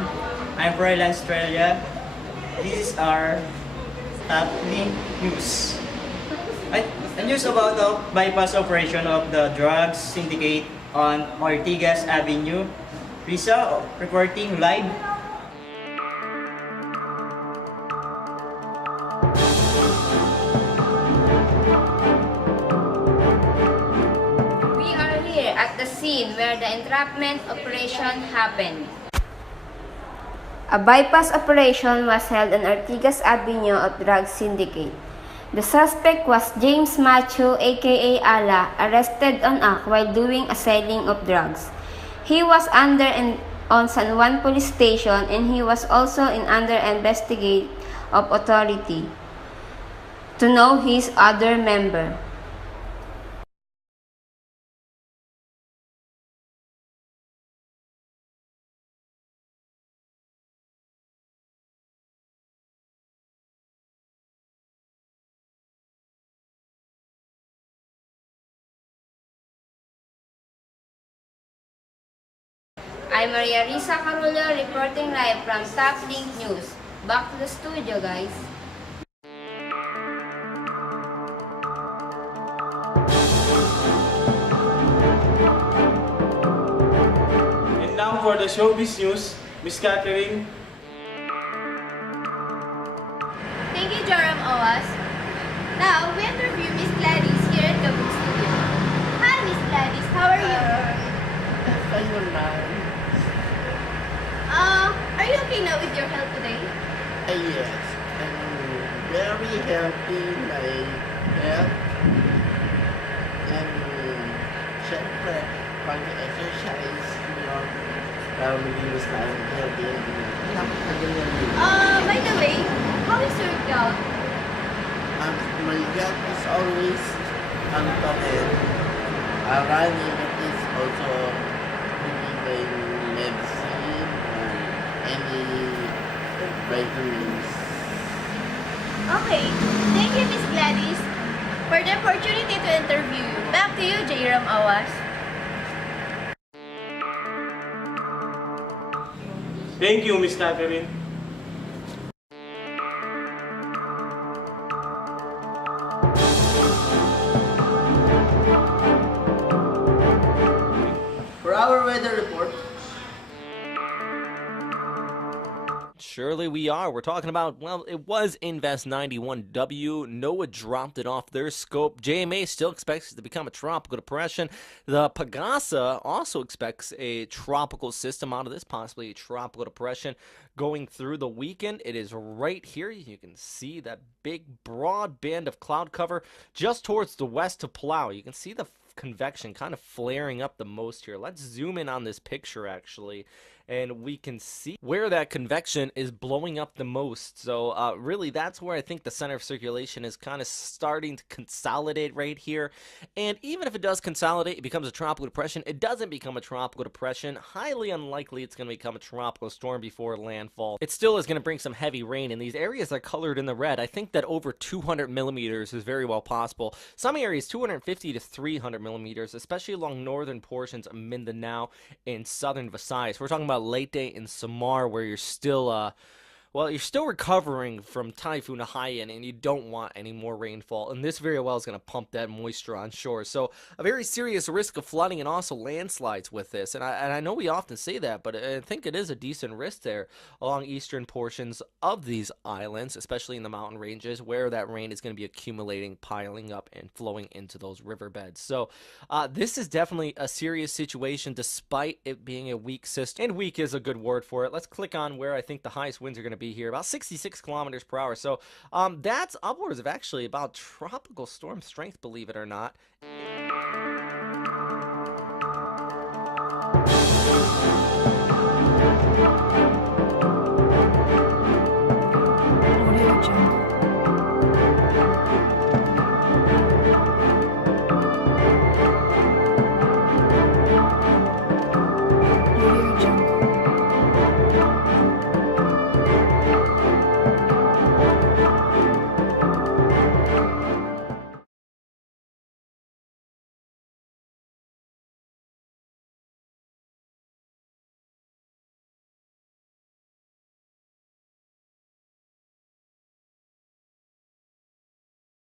everyone. I'm from Australia. This is our top link news. The news about the bypass operation of the drugs syndicate on Ortigas Avenue. Risa reporting live. We are here at the scene where the entrapment operation happened. A bypass operation was held on Ortigas Avenue of Drug Syndicate. The suspect was James Macho aka Ala, arrested on act while doing a selling of drugs. He was on San Juan Police Station and he was also under investigate of authority to know his other member. I'm Maria Risa Carullo reporting live from Top Link News. Back to the studio, guys. And now for the showbiz news, Miss Catherine. Thank you, Joram Owas. Now, we interview Miss Gladys here at the book studio. Hi, Miss Gladys. How are you? Ayun lang. Are you okay now with your health today? Yes, I'm very healthy, my health. And syempre, pag-exercise, para maging mas healthy. By the way, how is your gout? My gut is always pa rin. Running is also giving medicine or any vitamins. Okay. Thank you, Miss Gladys, for the opportunity to interview you. Back to you, Joram Owas. Thank you, Miss Catherine. For our weather report, Surely we are. We're talking about, well, it was Invest 91W. NOAA dropped it off their scope. JMA still expects it to become a tropical depression. The Pagasa also expects a tropical system out of this, possibly a tropical depression going through the weekend. It is right here. You can see that big, broad band of cloud cover just towards the west of Palau. You can see the convection kind of flaring up the most here. Let's zoom in on this picture, actually, and we can see where that convection is blowing up the most. So really, that's where I think the center of circulation is kind of starting to consolidate right here. And even if it does consolidate, it becomes a tropical depression. It doesn't become a tropical depression. Highly unlikely it's going to become a tropical storm before landfall. It still is going to bring some heavy rain, and these areas are colored in the red. I think that over 200 millimeters is very well possible. Some areas 250 to 300 millimeters, especially along northern portions of Mindanao and southern Visayas. We're talking about Leyte and Samar, where you're still you're still recovering from Typhoon Haiyan, and you don't want any more rainfall. And this very well is going to pump that moisture on shore. So a very serious risk of flooding and also landslides with this. And I know we often say that, but I think it is a decent risk there along eastern portions of these islands, especially in the mountain ranges, where that rain is going to be accumulating, piling up, and flowing into those riverbeds. So this is definitely a serious situation, despite it being a weak system. And weak is a good word for it. Let's click on where I think the highest winds are going to be here, about 66 kilometers per hour. So that's upwards of actually about tropical storm strength, believe it or not.